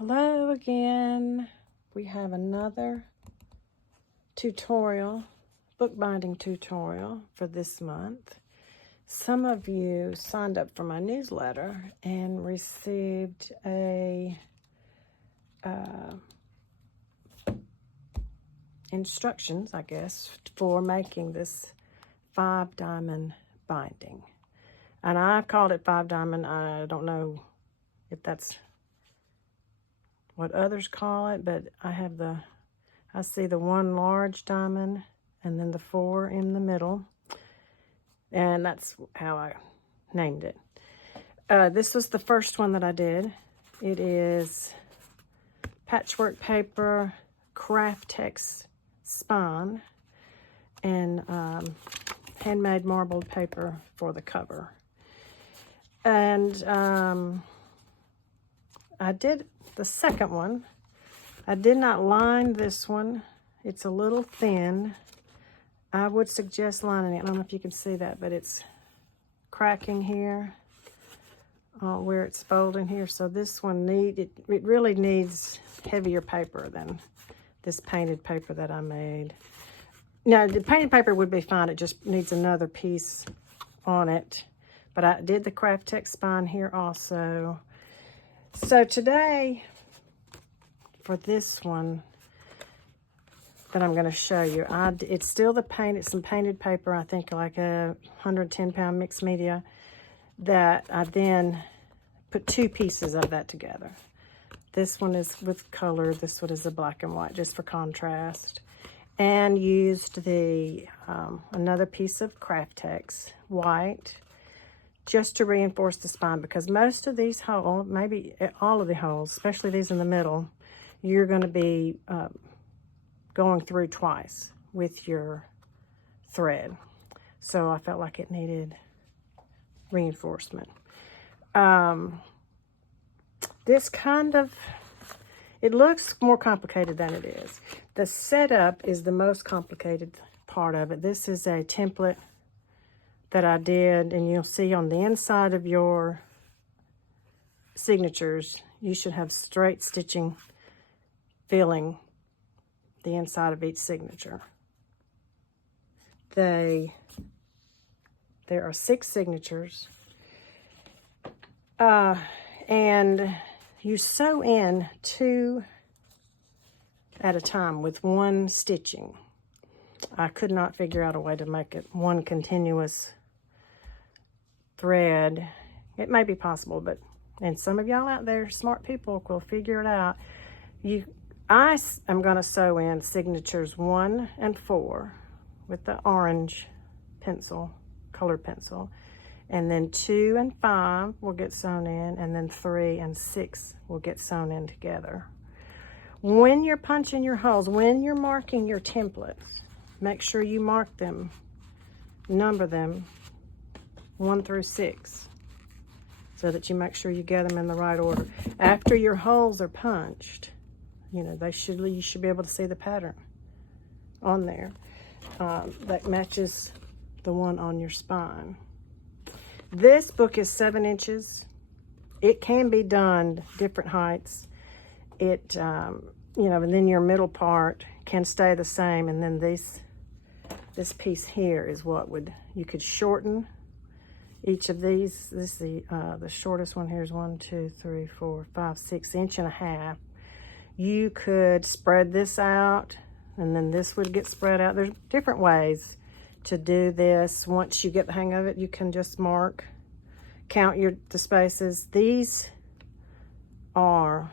Hello again. We have another tutorial, bookbinding tutorial for this month. Some of you signed up for my newsletter and received a instructions, I guess, for making this 5-diamond binding. And I called it 5-diamond. I don't know if that's what others call it, but I see the one large diamond and then the 4 in the middle, and that's how I named it. This was the first one that I did. It is patchwork paper, Craftex spine, and handmade marbled paper for the cover. And I did the second one. I did not line this one. It's a little thin. I would suggest lining it. I don't know if you can see that, but it's cracking here where it's folding here. So this one it really needs heavier paper than this painted paper that I made. Now, the painted paper would be fine. It just needs another piece on it. But I did the Craftex spine here also. So today, for this one that I'm going to show you, it's still it's some painted paper, I think like a 110-pound mixed media, that I then put 2 pieces of that together. This one is with color, this one is the black and white, just for contrast. And used the another piece of Craftex white, just to reinforce the spine, because most of these holes, maybe all of the holes, especially these in the middle, you're going to be going through twice with your thread. So I felt like it needed reinforcement. This kind of, it looks more complicated than it is. The setup is the most complicated part of it. This is a template that I did, and you'll see on the inside of your signatures, you should have straight stitching filling the inside of each signature. There are 6 signatures, and you sew in 2 at a time with 1 stitching. I could not figure out a way to make it one continuous thread. It may be possible, and some of y'all out there, smart people, will figure it out. I am going to sew in signatures 1 and 4 with the orange pencil, colored pencil, and then 2 and 5 will get sewn in, and then 3 and 6 will get sewn in together. When you're punching your holes, when you're marking your templates, make sure you mark them, number them 1 through 6, so that you make sure you get them in the right order. After your holes are punched, you should be able to see the pattern on there that matches the one on your spine. This book is 7 inches. It can be done different heights. And then your middle part can stay the same, and then this piece here is what you could shorten each of these. This is the shortest one here is 1, 2, 3, 4, 5, 6 inch and a half. You could spread this out, and then this would get spread out. There's different ways to do this. Once you get the hang of it, you can just count the spaces. These are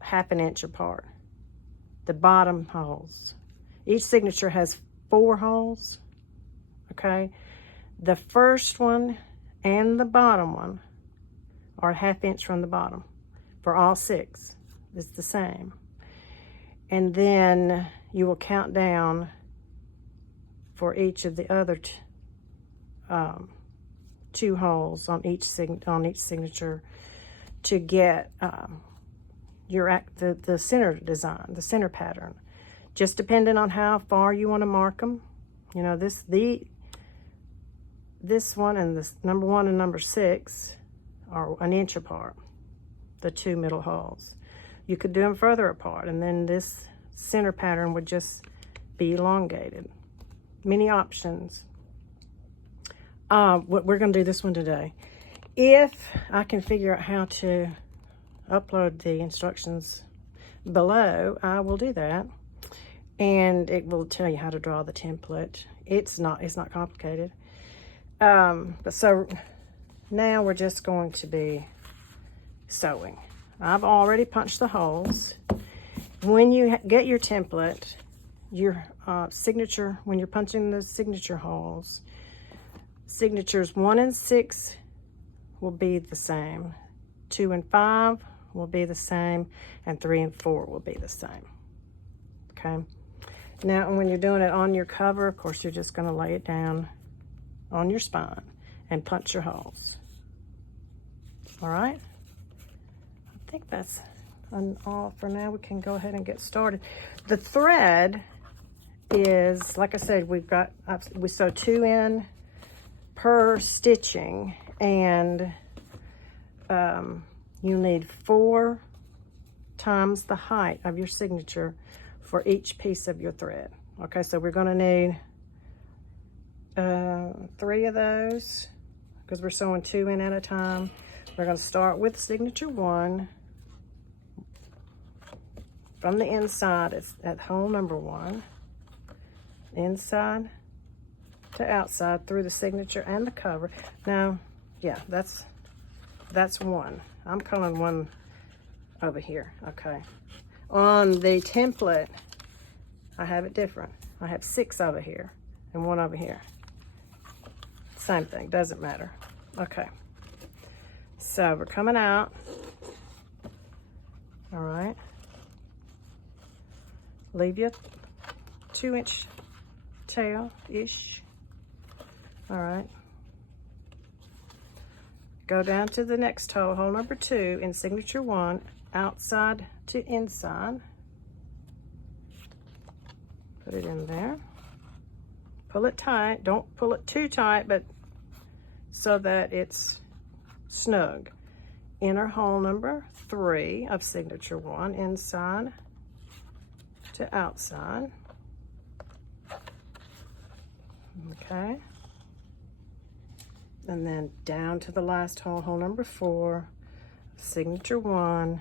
1/2 inch apart, the bottom holes. Each signature has 4 holes, okay? The first one and the bottom one are 1/2 inch from the bottom for all 6. It's the same. And then you will count down for each of the other 2 holes on each signature to get the center design, the center pattern. Just depending on how far you want to mark them. This one and this number 1 and number 6 are 1 inch apart, the 2 middle holes. You could do them further apart, and then this center pattern would just be elongated. Many options. We're going to do this one today. If I can figure out how to upload the instructions below, I will do that. And it will tell you how to draw the template. It's not complicated. But so now we're just going to be sewing. I've already punched the holes. When you get your template, your signature, when you're punching the signature holes, signatures 1 and 6 will be the same. 2 and 5 will be the same, and 3 and 4 will be the same. Okay. Now, when you're doing it on your cover, of course, you're just going to lay it down on your spine and punch your holes. All right? I think that's all for now. We can go ahead and get started. The thread is, like I said, we sew 2 in per stitching, and you need 4 times the height of your signature for each piece of your thread. Okay, so we're going to need 3 of those because we're sewing 2 in at a time. We're going to start with signature 1. From the inside, it's at hole number 1. Inside to outside through the signature and the cover. Now, yeah, that's 1. I'm calling 1 over here. Okay. On the template, I have it different. I have 6 over here and 1 over here. Same thing, doesn't matter. Okay. So we're coming out. All right. Leave your 2-inch tail-ish. All right. Go down to the next hole, hole number 2 in signature 1, outside to inside. Put it in there. Pull it tight. Don't pull it too tight, but so that it's snug. Inner hole number 3 of signature 1, inside to outside. Okay. And then down to the last hole, hole number 4, signature 1,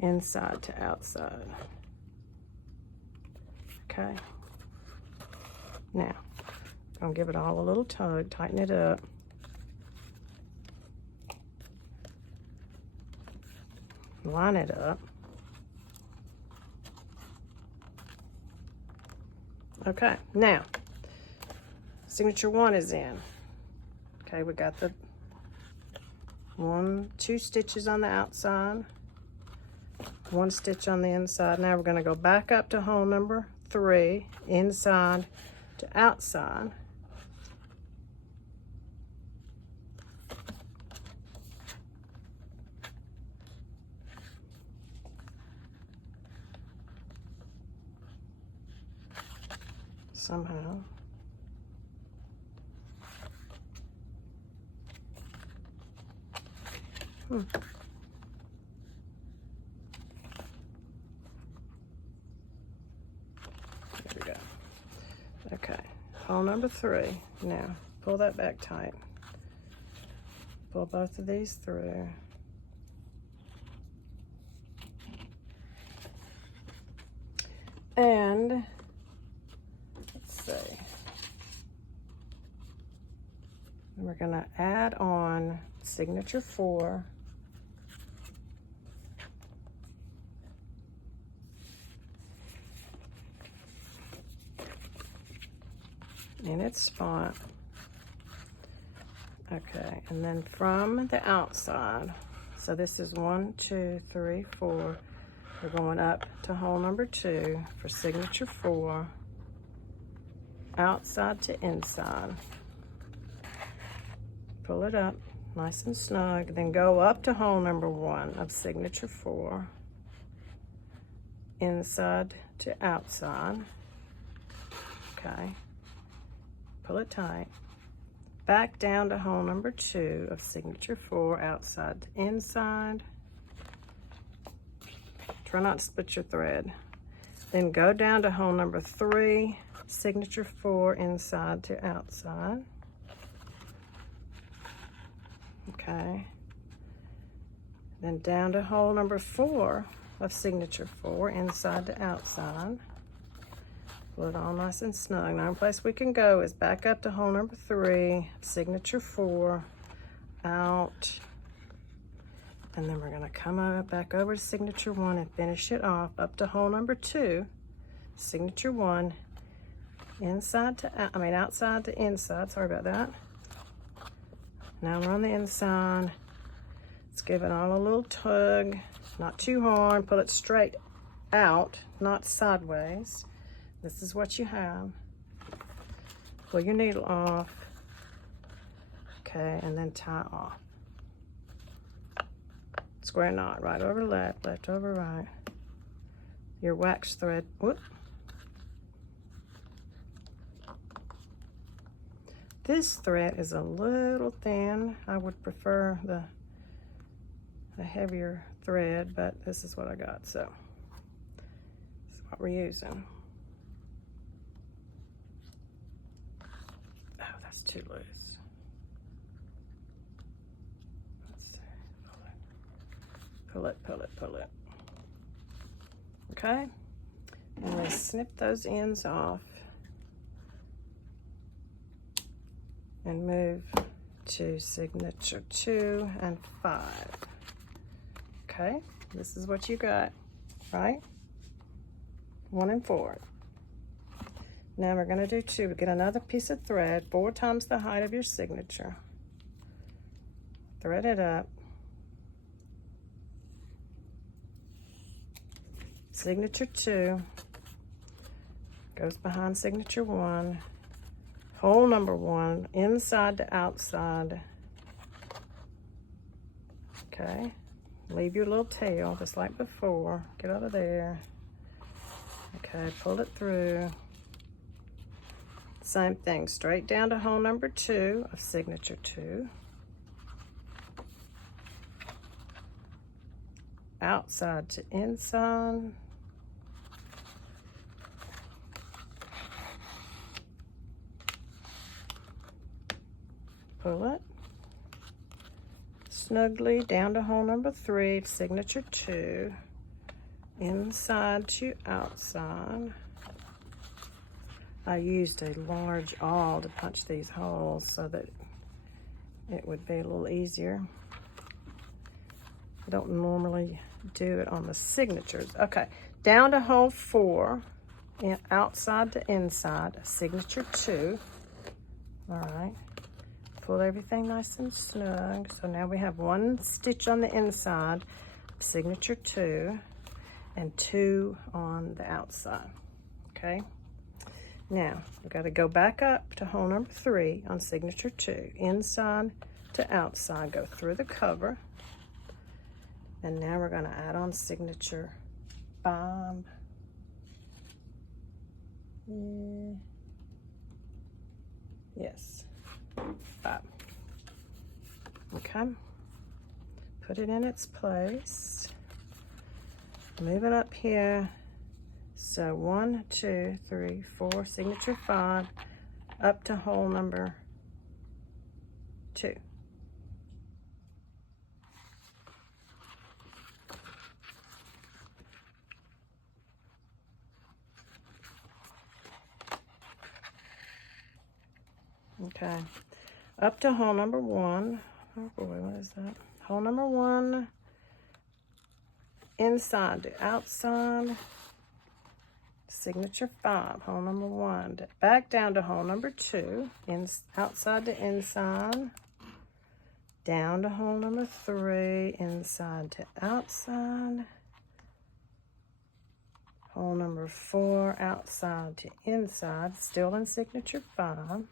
inside to outside. Okay. Now, I'm gonna give it all a little tug, tighten it up. Line it up. Okay, now, signature 1 is in. Okay, we got the 2 stitches on the outside, 1 stitch on the inside. Now we're going to go back up to hole number 3, inside to outside. Somehow. There we go. Okay, hole number 3. Now, pull that back tight. Pull both of these through. And, let's see. We're gonna add on signature 4. In its spot. Okay, and then from the outside, so this is 1, 2, 3, 4. We're going up to hole number 2 for signature 4, outside to inside. Pull it up nice and snug, then go up to hole number 1 of signature 4, inside to outside. Okay. Pull it tight. Back down to hole number 2 of signature 4, outside to inside. Try not to split your thread. Then go down to hole number 3, signature 4, inside to outside. Okay. Then down to hole number 4 of signature 4, inside to outside. Pull it all nice and snug. Now, one place we can go is back up to hole number 3, signature 4, out. And then we're going to come up, back over to signature 1 and finish it off up to hole number 2, signature 1, inside to, outside to inside. Sorry about that. Now we're on the inside. Let's give it all a little tug, not too hard. Pull it straight out, not sideways. This is what you have. Pull your needle off. Okay, and then tie off. Square knot, right over left, left over right. Your wax thread, whoop. This thread is a little thin. I would prefer the heavier thread, but this is what I got, so this is what we're using. Oh, that's too loose. Pull it, pull it, pull it. Okay, and we snip those ends off and move to signature 2 and 5. Okay, this is what you got, right? 1 and 4. Now we're going to do 2. We get another piece of thread, 4 times the height of your signature. Thread it up. Signature 2 goes behind signature 1. Hole number 1, inside to outside. Okay, leave your little tail just like before. Get out of there. Okay, pull it through. Same thing, straight down to hole number 2 of signature 2. Outside to inside. Pull it snugly down to hole number 3, signature 2, inside to outside. I used a large awl to punch these holes so that it would be a little easier. I don't normally do it on the signatures. Okay, down to hole 4, outside to inside, signature 2. All right. Pull everything nice and snug. So now we have 1 stitch on the inside, signature 2, and 2 on the outside. Okay. Now we've got to go back up to hole number 3 on signature 2, inside to outside, go through the cover, and now we're going to add on signature 5. Yes. 5. Okay, put it in its place, move it up here. So 1, 2, 3, 4, signature 5, up to hole number 2. Okay, up to hole number 1. Oh boy, what is that? Hole number 1, inside to outside, signature 5, hole number 1. Back down to hole number 2, outside to inside, down to hole number 3, inside to outside, hole number 4, outside to inside, still in signature 5.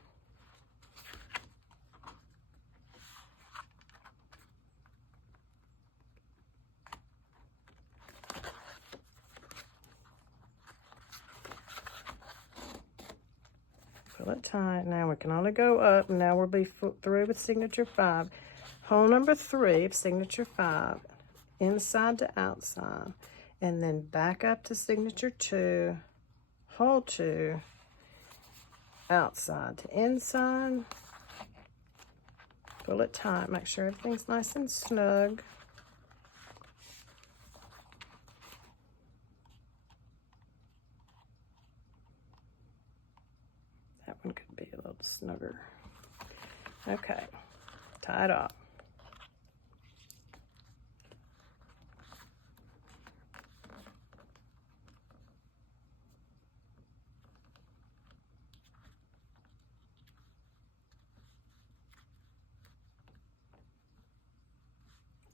Pull it tight. Now we can only go up. Now we'll be through with signature 5. Hole number 3 of signature 5, inside to outside. and then back up to signature 2, hole 2, outside to inside, pull it tight, make sure everything's nice and snug. That one could be a little snugger. Okay, tie it off.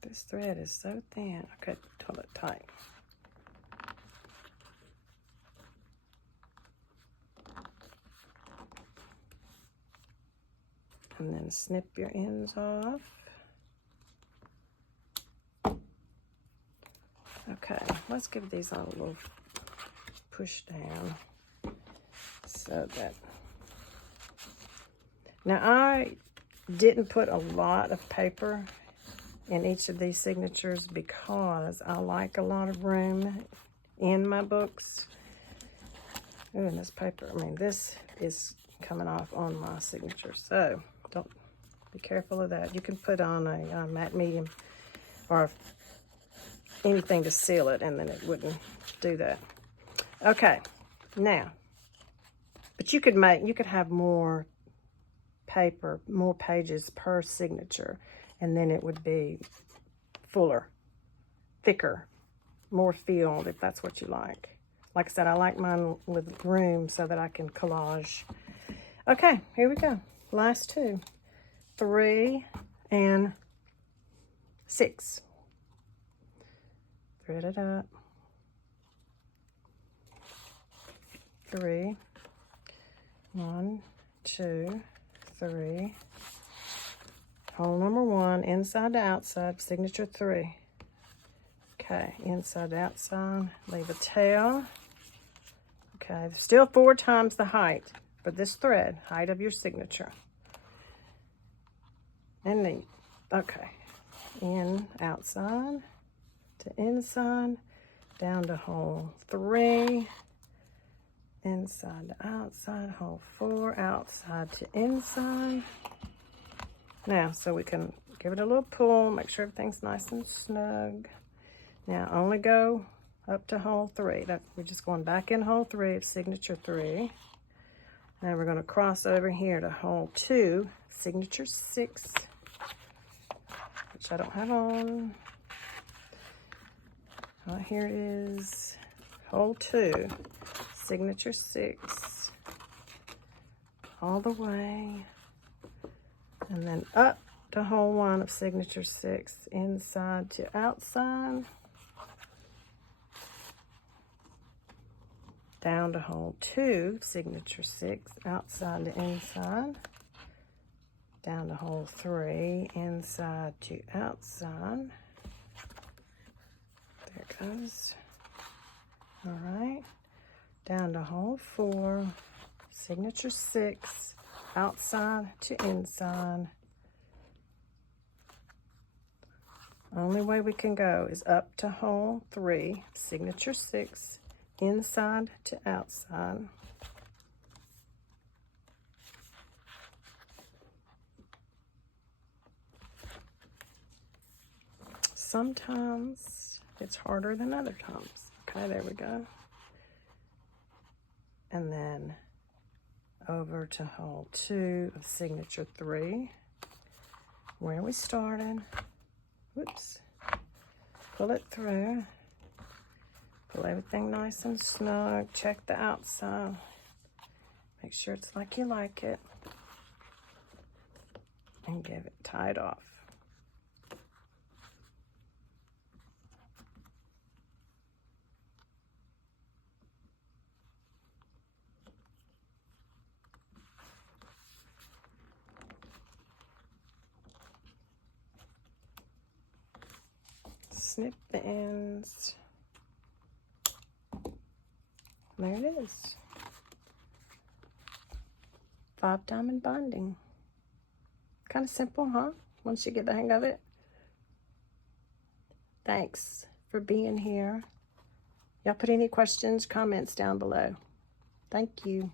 This thread is so thin. Okay, pull it tight. And then snip your ends off. Okay, let's give these a little push down so that... Now I didn't put a lot of paper in each of these signatures because I like a lot of room in my books. Ooh, and this paper, I mean, this is coming off on my signature, so don't be careful of that. You can put on a matte medium or anything to seal it, and then it wouldn't do that. Okay, now, but you could have more paper, more pages per signature, and then it would be fuller, thicker, more filled, if that's what you like. Like I said, I like mine with room so that I can collage. Okay, here we go. Last 2, 3 and 6. Thread it up. 3, 1, 2, 3. Hole number 1, inside to outside, signature 3. Okay, inside to outside, leave a tail. Okay, still 4 times the height for this thread, height of your signature. And neat. Okay, in, outside to inside, down to hole 3, inside to outside, hole 4, outside to inside. Now, so we can give it a little pull, make sure everything's nice and snug. Now, only go up to hole 3. We're just going back in hole 3 of signature 3. Now we're going to cross over here to hole 2, signature 6, which I don't have on. Right here it is, hole 2, signature 6, all the way. And then up to hole 1 of signature 6, inside to outside, down to hole 2, signature 6, outside to inside, down to hole 3, inside to outside. There it goes. All right, down to hole 4, signature 6, outside to inside. Only way we can go is up to hole 3, signature 6, inside to outside. Sometimes it's harder than other times. Okay, there we go. And then over to hole 2 of signature 3, where we started. Whoops. Pull it through. Pull everything nice and snug. Check the outside. Make sure it's like you like it. And give it tied off. Snip the ends. There it is. 5 diamond binding. Kind of simple, huh? Once you get the hang of it. Thanks for being here. Y'all put any questions, comments down below. Thank you.